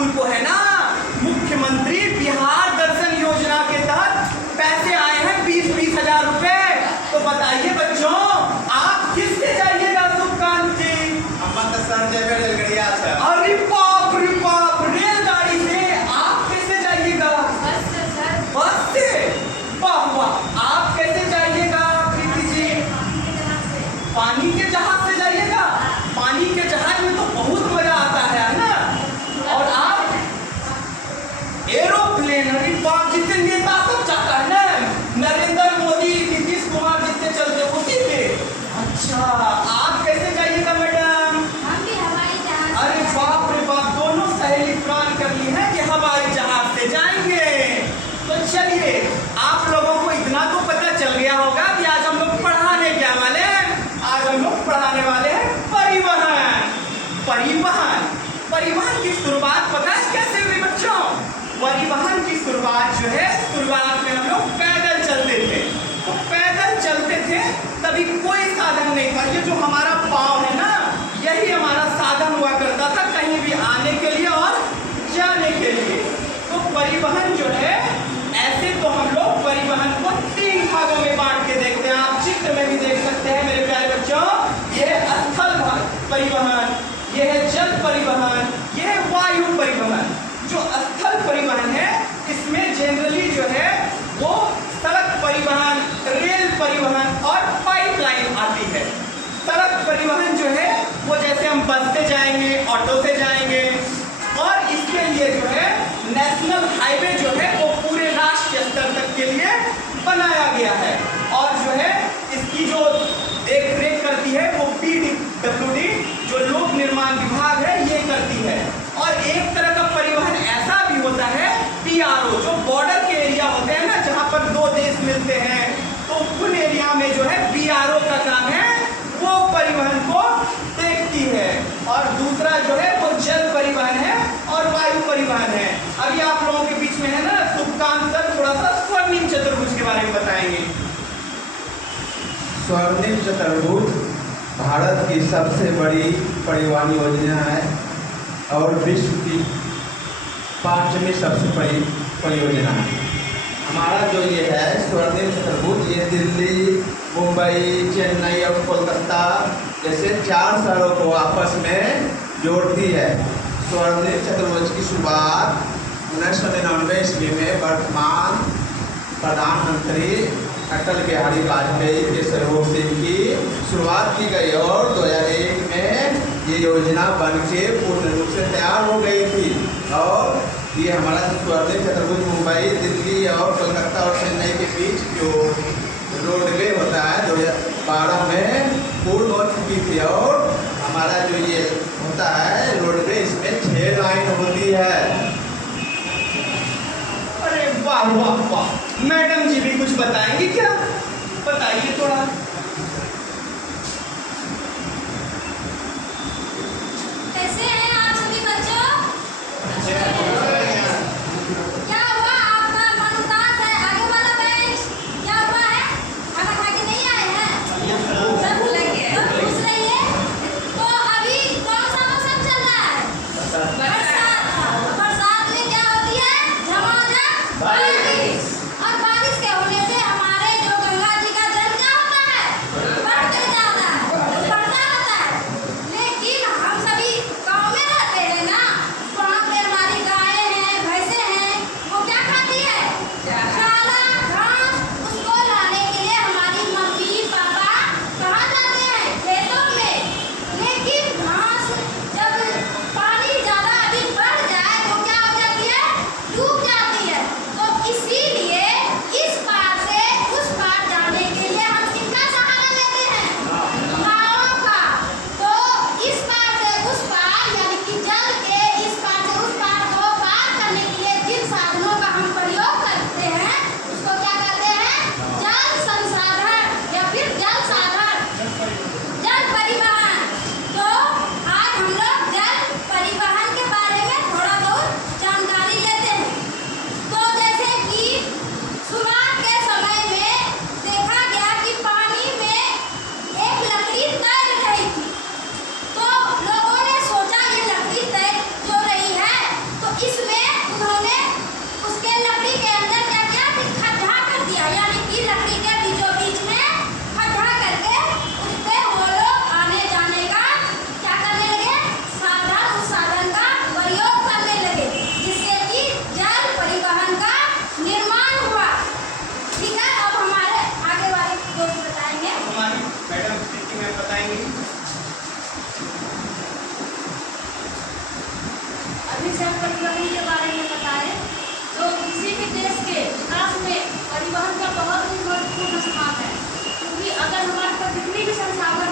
School को है ना मुख्यमंत्री बिहार दर्शन योजना के तहत पैसे आए हैं 20-20 हजार रुपए। तो बताइए बच्चों, आप किससे जाइएगा सुखकांत जी? अरे बाप रे बाप, रेलगाड़ी से आप कैसे जाइएगा? बस से? वाह वाह, आप कैसे जाइएगा प्रीति जी? पानी के जहाज से जाइएगा? पानी के जहाज में तो बहुत मजा आता है ना। और आप एरोप्लेन, अरे बाप, जिससे नेता सब जाता है ना, नरेंद्र मोदी, नीतीश कुमार जिससे चलते उसी पे। अच्छा, आप कैसे जाइएगा मैडम? हम भी हवाई जहाज। अरे बाप रे बाप, दोनों सहेली प्लान कर ली है कि हवाई जहाज से जाएंगे। तो चलिए, आप लोगों को इतना तो पता चल गया होगा कि आज हम लोग पढ़ाने क्या वाले हैं। आज हम लोग पढ़ाने वाले हैं परिवहन। परिवहन परिवहन की शुरुआत पता है कैसे हुई बच्चों? परिवहन की शुरुआत जो है, शुरुआत में हम लोग पैदल चलते थे। तो पैदल चलते थे तभी कोई साधन नहीं था। ये जो हमारा पाँव है ना, यही हमारा साधन हुआ करता था कहीं भी आने के लिए और जाने के लिए। तो परिवहन जो है, ऐसे तो हम लोग परिवहन को 3 भागों में बांट के देखते हैं। आप चित्र में भी देख सकते हैं मेरे प्यारे बच्चों। ये है स्थल परिवहन, ये है जल परिवहन, ये है वायु परिवहन। जो स्थल परिवहन है, इसमें जनरली जो है वो सड़क परिवहन, रेल परिवहन और पाइपलाइन आती है। सड़क परिवहन जो है वो जैसे हम बस से जाएंगे, ऑटो से जाएंगे, और इसके लिए जो है नेशनल हाईवे जो है वो पूरे राष्ट्रीय स्तर तक के लिए बनाया गया है। और जो है इसकी जो देख रेख करती है वो PWD, जो लोक निर्माण विभाग है, ये करती है। और एक तरह का परिवहन ऐसा भी होता है PRO, जो बॉर्डर के एरिया होते हैं ना, जहाँ पर 2 देश मिलते हैं, तो उन एरिया में जो है PRO का काम है, वो परिवहन को देखती है। और दूसरा जो है वो जल परिवहन है और वायु परिवहन है। अभी आप लोगों के बीच में है ना सुखकांत सर, थोड़ा सा स्वर्णिम चतुर्भुज के बारे में बताएंगे। स्वर्णिम चतुर्भुज भारत की सबसे बड़ी परिवहन योजना है और विश्व की 5वीं सबसे बड़ी परियोजना है। हमारा जो ये है स्वर्णिम चतुर्भुज, ये दिल्ली, मुंबई, चेन्नई और कोलकाता जैसे 4 शहरों को आपस में जोड़ती है। स्वर्णिम चतुर्भुज की शुरुआत 1999 ईस्वी में वर्तमान प्रधानमंत्री अटल बिहारी वाजपेयी के सहयोग से इनकी शुरुआत की गई और 2001 में ये योजना बन के पूर्ण रूप से तैयार हो गई थी। और ये हमारा स्वर्णिम चतुर्भुज मुंबई, दिल्ली और कोलकाता और चेन्नई के बीच जो रोडवे होता है 2012 में पूर्ण हो चुकी थी। और हमारा जो ये होता है रोडवे, इसमें 6 लाइन होती है। अरे वाह वाह वाह, मैडम जी भी कुछ बताएंगी क्या? बताइए थोड़ा। कैसे हैं आप सभी बच्चों? क्या हुआ, आपका मन उदास है? आगे वाला बेंच क्या हुआ है? खाना खा के नहीं आए हैं? सब खुश रहिए। तो अभी कौन सा मौसम चल रहा है? बरसात। बरसात में क्या होती है? झमाझम बारिश। और बारिश के होने से हमारे जो गंगा जी का जल क्या होता है? सड़क परिवहन के बारे में बताएं। तो किसी भी देश के विकास में परिवहन का बहुत ही महत्वपूर्ण स्थान है, क्योंकि अगर हमारे पास जितनी भी संसाधन